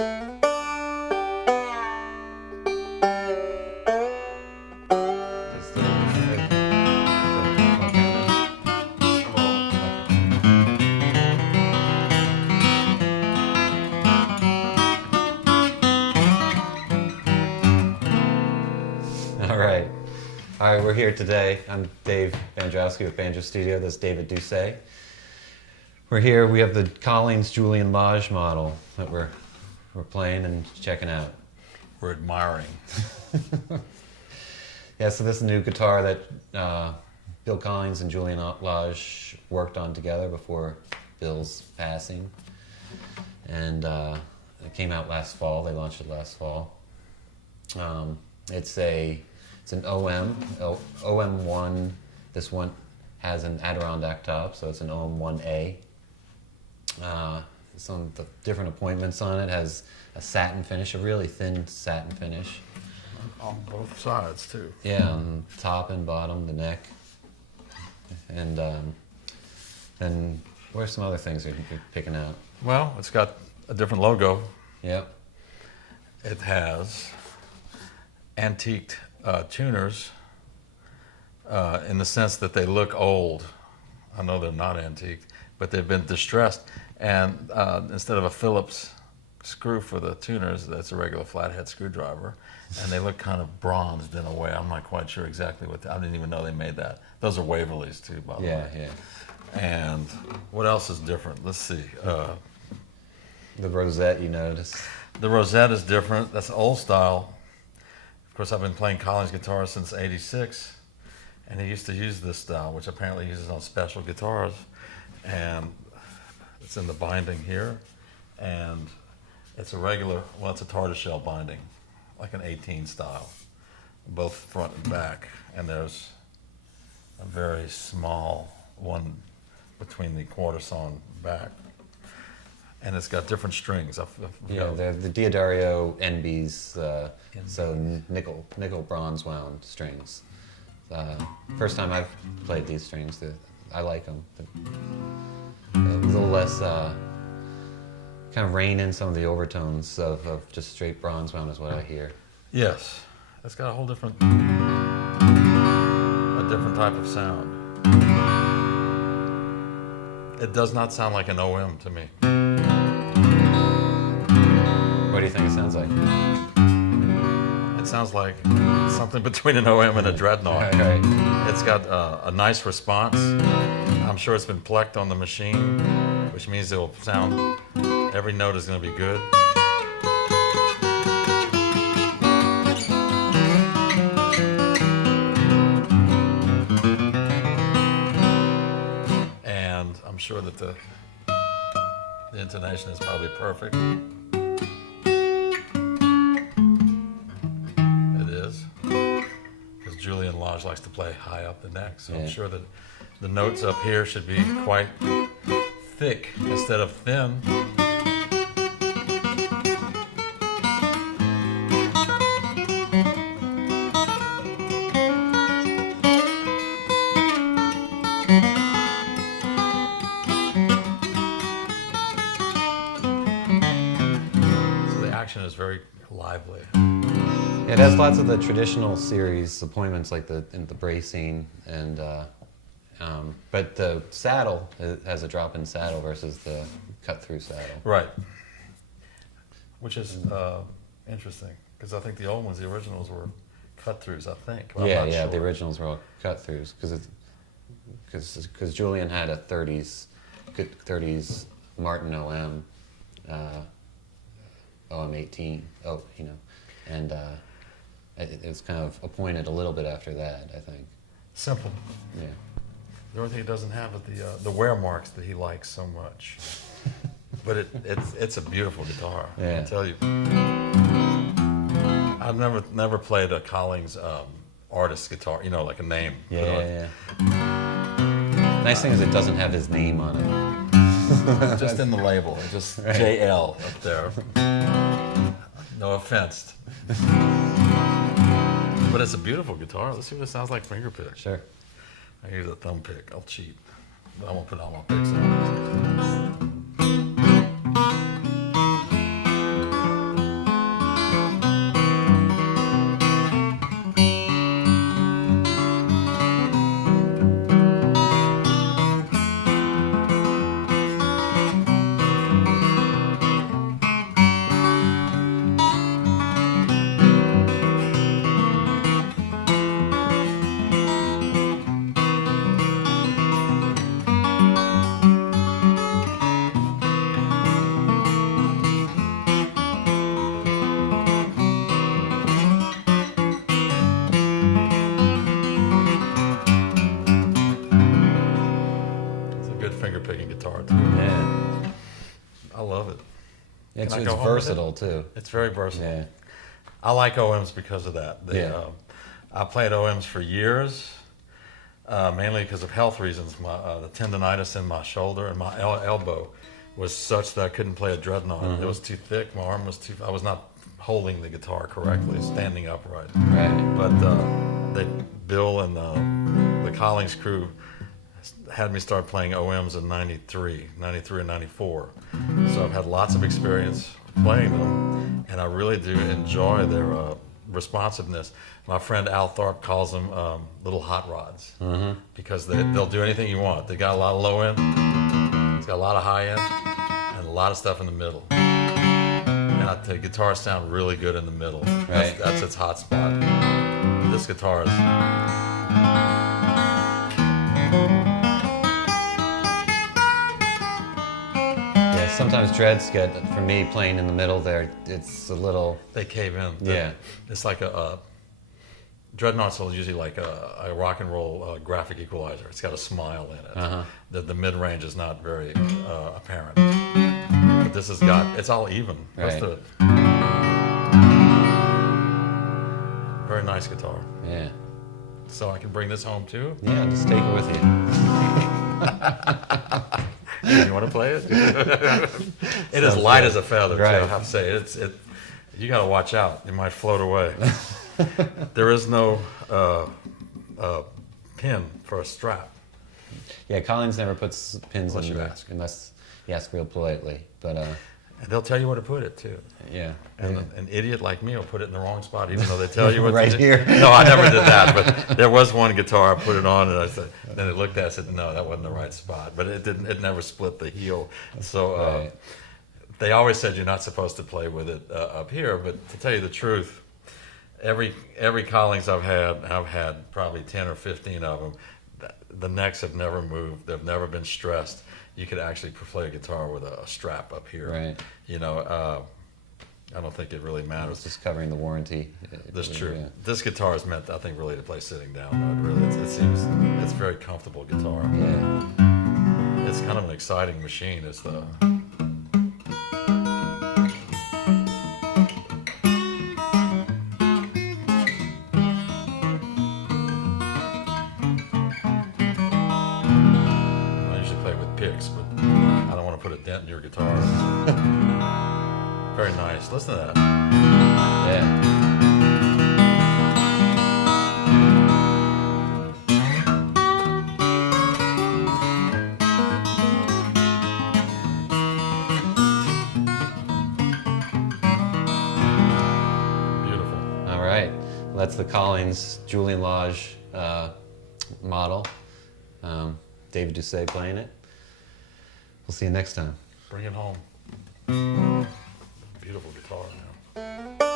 All right, we're here today. I'm Dave Bandrowski with Banjo Studio. This is David Doucet. We're here. We have the Collings Julian Lage model that we're playing and checking out. We're admiring. Yeah, so this is a new guitar that Bill Collings and Julian Lage worked on together before Bill's passing. And it came out last fall. They launched it last fall. It's an OM1. This one has an Adirondack top, so it's an OM1A. Some different appointments on it. Has a satin finish, a really thin satin finish. On both sides, too. Yeah, on top and bottom, the neck. And then what are some other things you're picking out? Well, it's got a different logo. Yep. It has antiqued tuners in the sense that they look old. I know they're not antique, but they've been distressed. And instead of a Phillips screw for the tuners, that's a regular flathead screwdriver. And they look kind of bronzed in a way. I'm not quite sure exactly what. I didn't even know they made that. Those are Waverleys too, by the way. Yeah. And what else is different? Let's see. The rosette, you noticed. The rosette is different. That's old style. Of course, I've been playing Collings guitar since '86, and he used to use this style, which apparently he uses on special guitars. And it's in the binding here, and it's a regular, well, it's a tortoiseshell binding, like an 18 style, both front and back. And there's a very small one between the quarter sawn back. And it's got different strings. Yeah, they're the Diodario NBs, so nickel bronze wound strings. First time I've played these strings, I like them. A little less kind of rein in some of the overtones of just straight bronze wound is what I hear. Yes, it's got a whole different type of sound. It does not sound like an OM to me. What do you think it sounds like? It sounds like something between an OM and a dreadnought. Right. It's got a nice response. I'm sure it's been plecked on the machine, which means it will sound, every note is going to be good. And I'm sure that the intonation is probably perfect. Julian Lage likes to play high up the neck, so yeah. I'm sure that the notes up here should be quite thick instead of thin. So the action is very lively. It has lots of the traditional series appointments, like the bracing, and but the saddle has a drop-in saddle versus the cut-through saddle. Right. Which is interesting, because I think the old ones, the originals, were cut-throughs. I think. Well, yeah, I'm not sure. The originals were all cut-throughs because Julian had a 30s Martin OM OM18. And. It was kind of appointed a little bit after that, I think. Simple. Yeah. The only thing it doesn't have is the wear marks that he likes so much. But it's a beautiful guitar. Yeah. I tell you. I've never played a Collings artist guitar. Like a name. Yeah. Nice thing is it doesn't have his name on it. Just in the label. Just right. JL up there. No offense. But it's a beautiful guitar. Let's see what it sounds like finger pick. Sure. I use a thumb pick. I'll cheat. But I won't put all my picks on. I it's go home with it. versatile too. It's very versatile. Yeah. I like OMs because of that. I played OMs for years, mainly because of health reasons. The tendonitis in my shoulder and my elbow was such that I couldn't play a dreadnought. It was too thick. My arm was too. I was not holding the guitar correctly, standing upright. Right. But Bill and the Collings crew had me start playing OMs in '93 and '94. So I've had lots of experience playing them, and I really do enjoy their responsiveness. My friend Al Tharp calls them little hot rods because they'll do anything you want. They got a lot of low end, it's got a lot of high end, and a lot of stuff in the middle. And the guitars sound really good in the middle. Right. That's its hot spot. This guitar is. Yeah, sometimes dreads get, for me, playing in the middle there, it's a little... They cave in. Yeah. It's like dreadnoughts are usually like a rock and roll graphic equalizer. It's got a smile in it. The mid range is not very apparent. But this has got, it's all even. Right. Very nice guitar. Yeah. So I can bring this home too? Yeah, just take it with you. You want to play it? It is light as a feather, right. too, I have to say. You got to watch out. It might float away. There is no pin for a strap. Yeah, Collings never puts pins Unless in you there, ask. unless you ask real politely. But And they'll tell you where to put it, too. yeah. And an idiot like me will put it in the wrong spot, even though they tell you what Right to do. here. No, I never did that. But there was one guitar I put it on, and I said, then it looked at it and said, no, that wasn't the right spot. But it didn't. It never split the heel. So Right. they always said you're not supposed to play with it up here. But to tell you the truth, every Collings I've had probably 10 or 15 of them. The necks have never moved. They've never been stressed. You could actually play a guitar with a strap up here. Right. You know, I don't think it really It's matters. just covering the warranty. That's true. Yeah. This guitar is meant, I think, really to play sitting down. Though. Really, it seems it's a very comfortable guitar. Yeah. It's kind of an exciting machine. It's the I usually play with picks, but I don't want to put a dent in your guitar. Very nice. Listen to that. Yeah. Beautiful. All right. Well, that's the Collings Julian Lage model. David Doucet playing it. We'll see you next time. Bring it home. Beautiful guitar now.